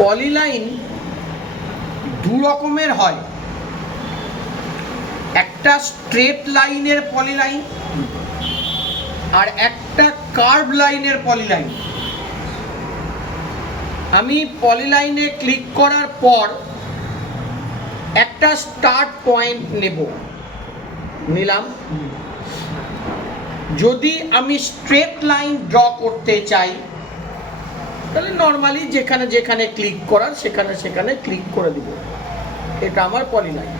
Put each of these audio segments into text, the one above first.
Polyline দু রকমের হয়, একটা স্ট্রেট লাইনের পলিলাইন আর একটা কার্ভ লাইনের পলিলাইন। আমি পলিলাইনে ক্লিক করার পর একটা স্টার্ট পয়েন্ট নিলাম। যদি আমি স্ট্রেট লাইন ড্র করতে চাই তাহলে নর্মালি যেখানে যেখানে ক্লিক করার সেখানে ক্লিক করে দিব। এটা আমার পলিলাইন।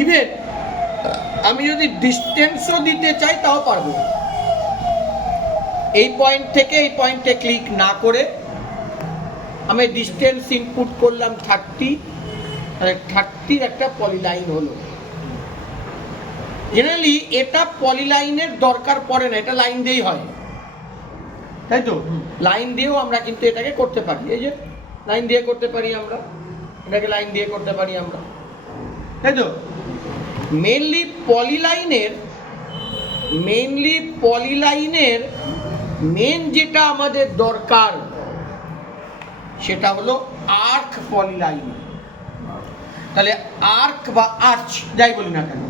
ইভেন আমি যদি ডিস্টেন্সও দিতে চাই তাও পারবো। এই পয়েন্ট থেকে এই পয়েন্টে ক্লিক না করে আমি ডিস্টেন্স ইনপুট করলাম 30, 30 একটা পলিলাইন হলো। জেনারেলি এটা পলিলাইনের দরকার পড়ে না, এটা লাইন দিয়েই হয়, তাই তো? লাইন দিয়েও আমরা কিন্তু এটাকে করতে পারি। এই যে লাইন দিয়ে করতে পারি আমরা, এটাকে লাইন দিয়ে করতে পারি আমরা, তাই তো? মেইনলি পলিলাইনের মেন যেটা আমাদের দরকার সেটা হলো আর্ক পলিলাইন। তাহলে আর্ক বা আর্চ যাই বলি না কেন,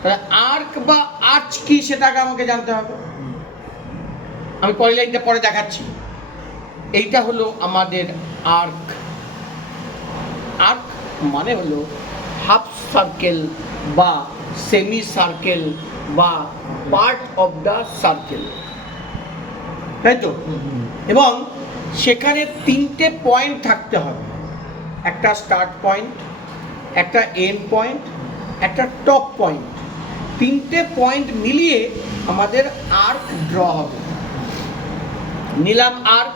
তাহলে আর্ক বা আর্চ কি সেটাকে আমাকে জানতে হবে। আমি পলিলাইনটা পরে দেখাচ্ছি। এইটা হলো আমাদের আর্ক। আর্ক মানে হলো হাফ সার্কেল বা সেমি সার্কেল বা পার্ট অফ দ্য সার্কেল, তাই তো? এবং সেখানে 3টে পয়েন্ট থাকতে হবে, একটা স্টার্ট পয়েন্ট, একটা এন্ড পয়েন্ট, একটা টপ পয়েন্ট। 3টে পয়েন্ট মিলিয়ে আমাদের আর্ক ড্র হবে। নিলাম আর্ক,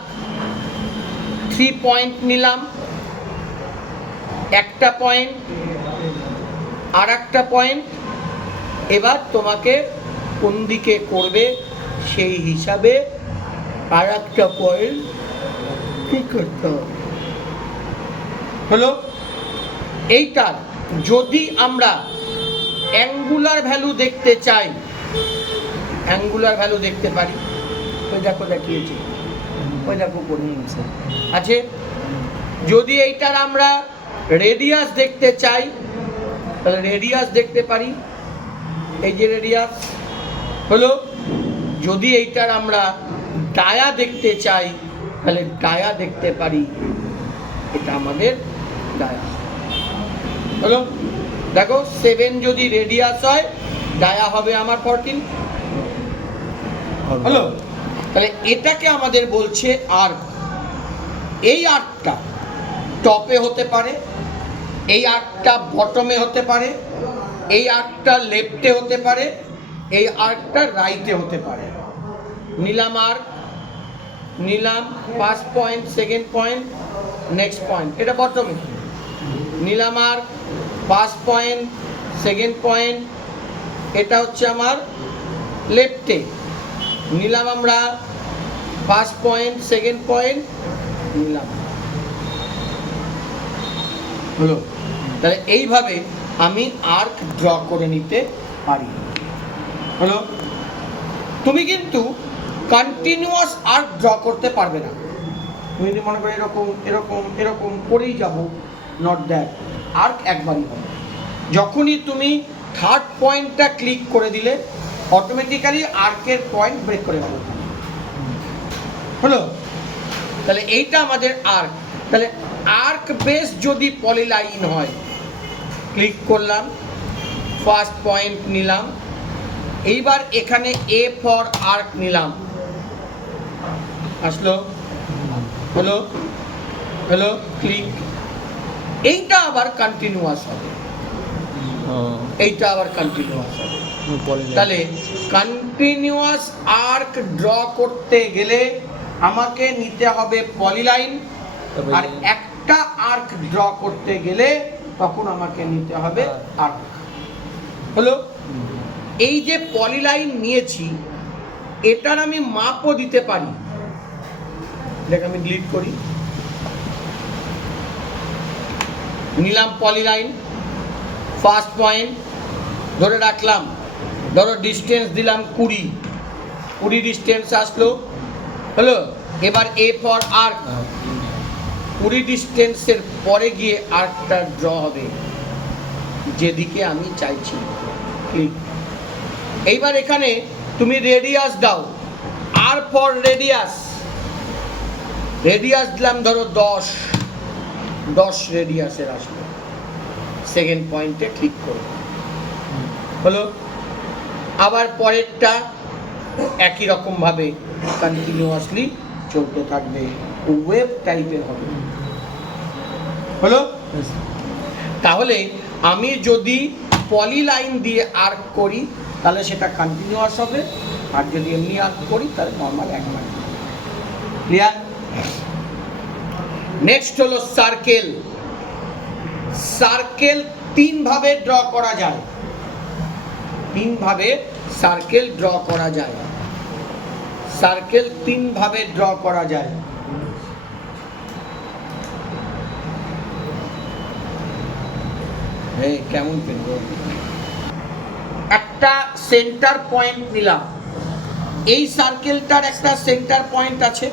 3 পয়েন্ট নিলাম, একটা পয়েন্ট আর একটা পয়েন্ট। এবার তোমাকে কোন দিকে করবে সেই হিসাবে আর একটা পয়েন্ট ঠিক করতে হবে। হলো এইটার যদি আমরা অ্যাঙ্গুলার ভ্যালু দেখতে চাই, অ্যাঙ্গুলার ভ্যালু দেখতে পারি। ওই দেখো দেখিয়েছি, ওই দেখো করে আছে। যদি এইটার আমরা রেডিয়াস দেখতে চাই তাহলে রেডিয়াস দেখতে পারি, এই যে রেডিয়াস হলো। যদি এইটার আমরা ডায়া দেখতে চাই তাহলে ডায়া দেখতে পারি, এটা আমাদের ডায়া হলো। দেখো 7 যদি রেডিয়াস হয়, ডায়া হবে আমার 14 হলো। তাহলে এটাকে আমাদের বলছে আর্ক। এই আর্কটা টপে হতে পারে, এই আর্কটা বটমে হতে পারে, এই আর্কটা লেফটে হতে পারে, এই আর্কটা রাইটে হতে পারে। নিলাম আর্ক, নিলাম first point, second point, next point, এটা বটমে। নিলাম arc, first point, second point, এটা হচ্ছে আমার লেফটে। নিলাম আমরা ফার্স্ট পয়েন্ট, সেকেন্ড পয়েন্ট, নিলাম হলো। তাহলে এইভাবে আমি আর্ক ড্র করে নিতে পারি হলো। তুমি কিন্তু কন্টিনিউয়াস আর্ক ড্র করতে পারবে না। তুমি যদি মনে করো এরকম এরকম এরকম করেই যাব, নট দ্যাট। আর্ক একবারই হবে। যখনই তুমি থার্ড পয়েন্টটা ক্লিক করে দিলে অটোমেটিক্যালি আর্কের পয়েন্ট ব্রেক করে গেল হলো। তাহলে এইটা আমাদের আর্ক। তাহলে আর্ক বেস যদি পলিলাইন হয়, ক্লিক করলাম, ফার্স্ট পয়েন্ট নিলাম, এইবার এখানে এ ফর আর্ক নিলাম, আসলো হলো হলো, ক্লিক। এইটা আবার কন্টিনিউয়াস হবে, এইটা আবার কন্টিনিউয়াস হবে। তাহলে কন্টিনিউয়াস আর্ক ড্র করতে গেলে আমাকে নিতে হবে পলিলাইন, আর একটা আর্ক ড্র করতে গেলে তখন আমাকে নিতে হবে আর্ক হলো। এই যে পলিলাইন নিয়েছি এটার আমি মাপও দিতে পারি। দেখ আমি ডিলিট করি, নিলাম পলিলাইন, ফার্স্ট পয়েন্ট ধরে রাখলাম, ধরো ডিস্টেন্স দিলাম 20 ডিস্টেন্স আসলো, হলো। এবার এ ফর আর্ক, 20 ডিস্টেন্সের পরে গিয়ে আর্কটা ড্র হবে যেদিকে আমি চাইছি। ক্লিক। এইবার এখানে তুমি রেডিয়াস দাও, আর ফর রেডিয়াস, রেডিয়াস দিলাম ধরো 10 রেডিয়াসের আসলো, সেকেন্ড পয়েন্টে ক্লিক করো, হলো। আবার পরেরটা একই রকম ভাবে কন্টিনিউয়াসলি চলতে থাকবে, ওয়েভ টাইপের হবে, হলো। তাহলে আমি যদি পলিলাইন দিয়ে আর্ক করি তাহলে সেটা কন্টিনিউয়াস হবে, আর যদি এমনি আর্ক করি তাহলে নর্মাল এক লাইন। ক্লিয়ার? নেক্সট হলো সার্কেল। সার্কেল 3 ভাবে ড্র করা যায়, 3 ভাবে সার্কেল ড্র করা যায়, সার্কেল 3 ভাবে ড্র করা যায়। কেমন কিনবো? একটা সেন্টার পয়েন্ট নিলাম, এই সার্কেলটার একটা সেন্টার পয়েন্ট আছে,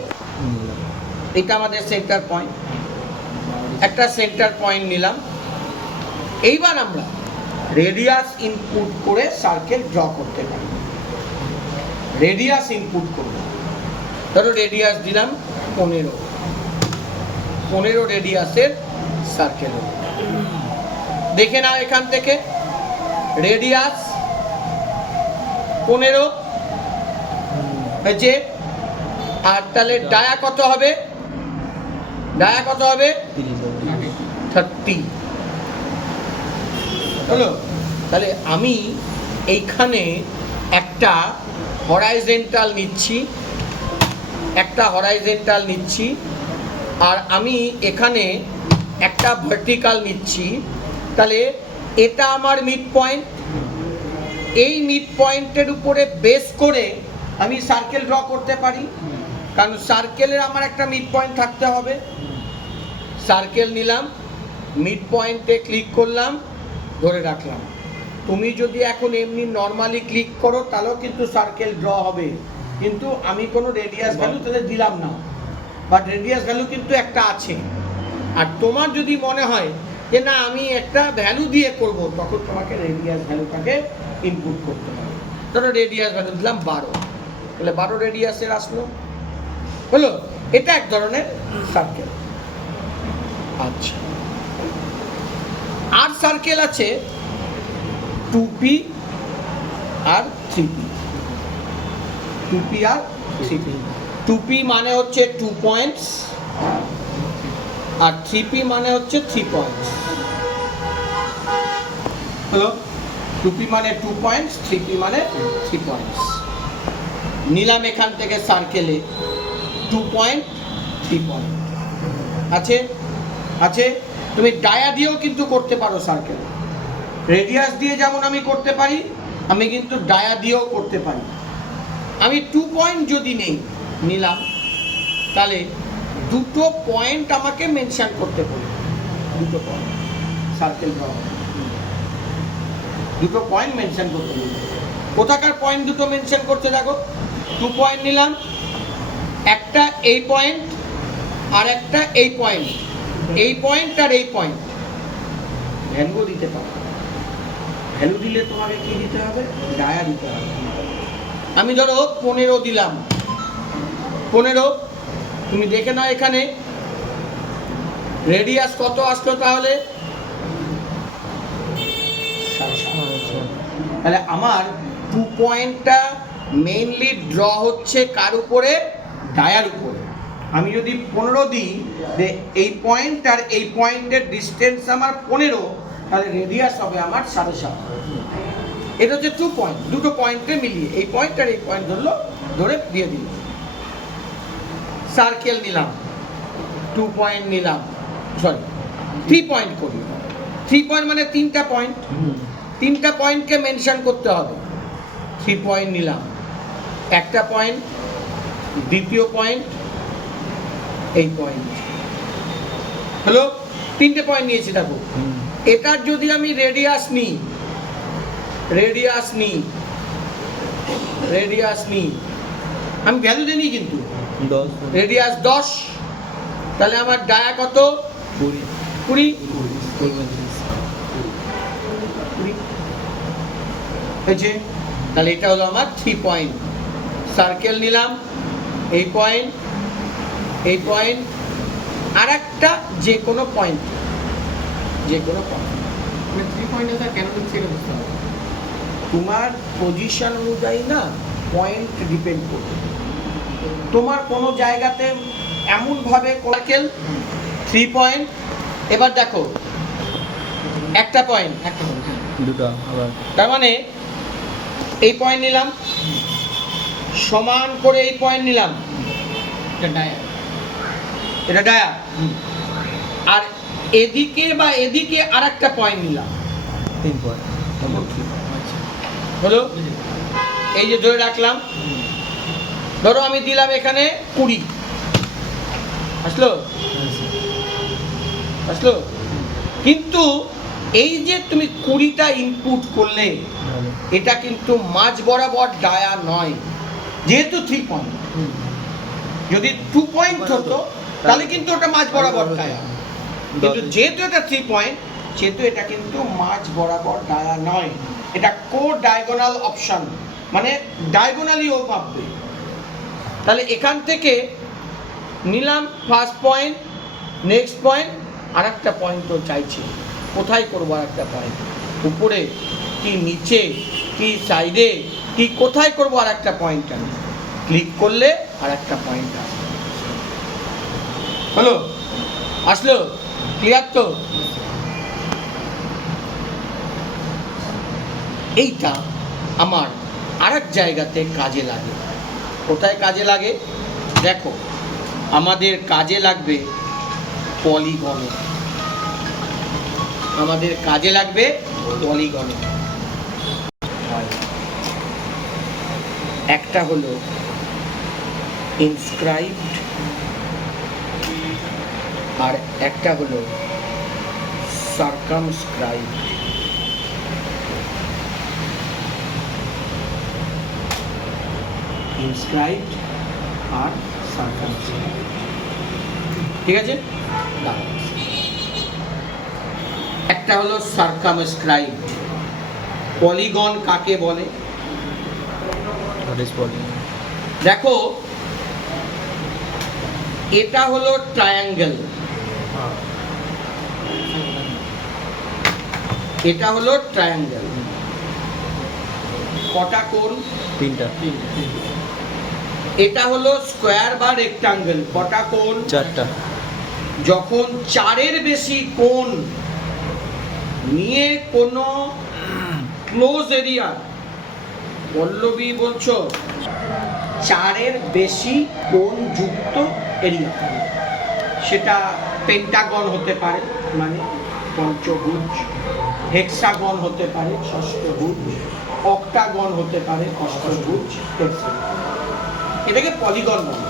এটা আমাদের সেন্টার পয়েন্ট, একটা সেন্টার পয়েন্ট নিলাম। এইবার আমরা রেডিয়াস ইনপুট করে সার্কেল ড্র করতে পারি। রেডিয়াস ইনপুট করব, ধরো রেডিয়াস দিলাম 15 রেডিয়াসের সার্কেল। দেখে নাও এখান থেকে রেডিয়াস 15 হয়েছে, আর তাহলে ডায়া কত হবে? ডায়া কত হবে? 30, হলো। তাহলে আমি এইখানে একটা হরাইজেন্টাল নিচ্ছি, একটা হরাইজেন্টাল নিচ্ছি, আর আমি এখানে একটা ভার্টিক্যাল নিচ্ছি। তাহলে এটা আমার মিড পয়েন্ট, এই মিড পয়েন্টের উপরে বেস করে আমি সার্কেল ড্র করতে পারি, কারণ সার্কেলের আমার একটা মিড পয়েন্ট থাকতে হবে। সার্কেল নিলাম, মিড পয়েন্টে ক্লিক করলাম, ধরে রাখলাম। তুমি যদি এখন এমনি নর্মালি ক্লিক করো তাহলেও কিন্তু সার্কেল ড্র হবে, কিন্তু আমি কোনো রেডিয়াস ভ্যালু তাহলে দিলাম না, বাট রেডিয়াস ভ্যালু কিন্তু একটা আছে। আর তোমার যদি মনে হয় যে না আমি একটা ভ্যালু দিয়ে করব, তখন তোমাকে রেডিয়াস ভ্যালুটাকে ইনপুট করতে হবে। ধরো রেডিয়াস ভ্যালু দিলাম 12, তাহলে 12 রেডিয়াসের আসলো, হলো। এটা এক ধরনের সার্কেল। আচ্ছা, আর সার্কেল আছে 2p আর 3p, 2p আর 3p। 2p মানে হচ্ছে 2 পয়েন্টস, আর 3p মানে হচ্ছে 3 পয়েন্টস, হলো। 2p মানে 2 পয়েন্টস, 3p মানে 3 পয়েন্টস। নিলাম এখান থেকে সার্কেলে 2 পয়েন্ট 3 পয়েন্ট আছে, আছে। তুমি ডায়া দিয়েও কিন্তু করতে পারো সার্কেল, রেডিয়াস দিয়ে যেমন আমি করতে পারি, আমি কিন্তু ডায়া দিয়েও করতে পারি। আমি 2 পয়েন্ট যদি নেই, নিলাম, তাহলে দুটো পয়েন্ট আমাকে মেনশন করতে পারি, দুটো পয়েন্ট সার্কেল ড্র, দুটো পয়েন্ট মেনশন করতে পারি। কোথাকার পয়েন্ট দুটো মেনশন করতে দেখো, 2 পয়েন্ট নিলাম, একটা এই পয়েন্ট আর একটা এই পয়েন্ট, এই পয়েন্ট আর এই পয়েন্ট। ভ্যালুও দিতে পারো, ভ্যালু দিলে তোমাকে কি দিতে হবে? ডায়া দিতে হবে। আমি ধরো 15 দিলাম, 15, তুমি দেখে নাও এখানে রেডিয়াস কত আসলো, তাহলে তাহলে আমার 2 পয়েন্টটা মেইনলি ড্র হচ্ছে কার উপরে? ডায়ার উপরে। আমি যদি 15 দিই, এই পয়েন্ট আর এই পয়েন্টের ডিস্টেন্স আমার 15, তাহলে রেডিয়াস হবে আমার 7.5। এটা হচ্ছে 2 পয়েন্ট, দুটো পয়েন্টে মিলিয়ে এই পয়েন্ট আর এই পয়েন্ট ধরলো, ধরে দিয়ে দিল। সার্কেল নিলাম, 2 পয়েন্ট নিলাম, সরি 3 পয়েন্ট করি। 3 পয়েন্ট মানে 3টা পয়েন্ট, 3টা পয়েন্টকে মেনশন করতে হবে। 3 পয়েন্ট নিলাম, একটা পয়েন্ট, দ্বিতীয় পয়েন্ট, এই পয়েন্ট, হলো। 3টে পয়েন্ট নিয়েছি, দেখো। এটার যদি আমি রেডিয়াস নিই, রেডিয়াস নিই, আমি ভ্যালু দিইনি কিন্তু, 10 রেডিয়াস 10, তাহলে আমার ডায়া কত? 20 20 হয়েছে। তাহলে এটা হলো আমার 3 পয়েন্ট। সার্কেল নিলাম, এই পয়েন্ট, এই পয়েন্ট, আর একটা যে কোনো পয়েন্ট, যে কোনো পয়েন্ট। 3 পয়েন্টে স্যার কেন দিচ্ছে এটা বুঝতে হবে। তোমার পজিশন অনুযায়ী না পয়েন্ট ডিপেন্ড করবে। তোমার কোনো জায়গাতে এমনভাবে সার্কেল 3 পয়েন্ট, এবার দেখো একটা পয়েন্ট, একটা পয়েন্ট, হ্যাঁ। দুটো আবার তার মানে এই পয়েন্ট নিলাম, সমান করে এই পয়েন্ট নিলাম, এটা ডায়ার। এটা ডায়া, আর এদিকে বা এদিকে আর একটা পয়েন্ট নিলাম, 3 পয়েন্ট আচ্ছা, হলো? বুঝলি? এই যে ধরে রাখলাম, ধরো আমি দিলাম এখানে 20, আসলো? আসলো? কিন্তু এই যে তুমি 20টা ইনপুট করলে, এটা কিন্তু মাঝ বরাবর ডায়া নয়, যেহেতু 3 পয়েন্ট। যদি 2 পয়েন্ট হতো তাহলে কিন্তু ওটা মাঝ বরাবর ডায়া, কিন্তু যেহেতু এটা 3 পয়েন্ট, সেহেতু এটা কিন্তু মাঝ বরাবর ডায়া নয়, এটা কো ডায়াগোনাল অপশন, মানে ডায়াগোনালি ও ভাববে। তাহলে এখান থেকে নিলাম ফার্স্ট পয়েন্ট, নেক্সট পয়েন্ট, আর একটা পয়েন্টও চাইছে। কোথায় করবো আর একটা পয়েন্ট? উপরে কি নিচে কি সাইডে কি কোথায় করবো আর একটা পয়েন্ট? আমি ক্লিক করলে আর একটা পয়েন্ট আসবে। হলো? আসলো? ক্লিয়ার তো? এইটা আমার আরেক জায়গাতে কাজে লাগে। কোথায় কাজে লাগে? দেখো, আমাদের কাজে লাগবে পলিগনে, আমাদের কাজে লাগবে পলিগনে। একটা হলো ইনস্ক্রাইবড, আর একটা হলো সার্কামস্ক্রাইবড। ইনস্ক্রাইবড আর সার্কামস্ক্রাইবড, ঠিক আছে? দাঁড়াও। একটা হলো সার্কামস্ক্রাইবড। পলিগন কাকে বলে? দেখো, এটা হলো ট্রায়াঙ্গেল, এটা হলো ট্রায়াঙ্গেল। কটা কোণ? 3টা এটা হলো স্কোয়ার বা রেক্টাঙ্গেল। কটা কোণ? 4টা যখন 4-এর বেশি কোণ নিয়ে কোনো ক্লোজ এরিয়া, পল্লবী বলছো, 4-এর বেশি কোণ যুক্ত এরিয়া, সেটা পেন্টাগন হতে পারে মানে পঞ্চভুজ, হেক্সাগন হতে পারে ষষ্ঠভুজ, অক্টাগন হতে পারে অষ্টভুজ, এটাকে পলিগন বলে।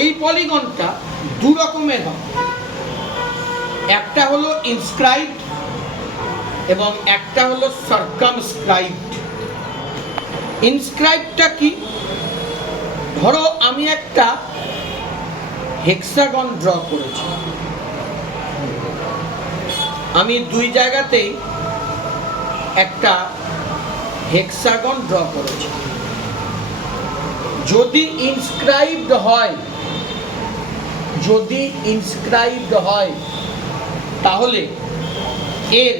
এই পলিগনটা দু রকমের হয়, একটা হলো ইনস্ক্রাইবড এবং একটা হলো সার্কামস্ক্রাইবড। ইনস্ক্রাইবডটা কি? ধরো আমি একটা হেক্সাগন ড্র করেছি, আমি দুই জায়গাতেই একটা হেক্সাগন ড্র করেছি। যদি ইনস্ক্রাইবড হয়, যদি ইনস্ক্রাইবড হয়, তাহলে এর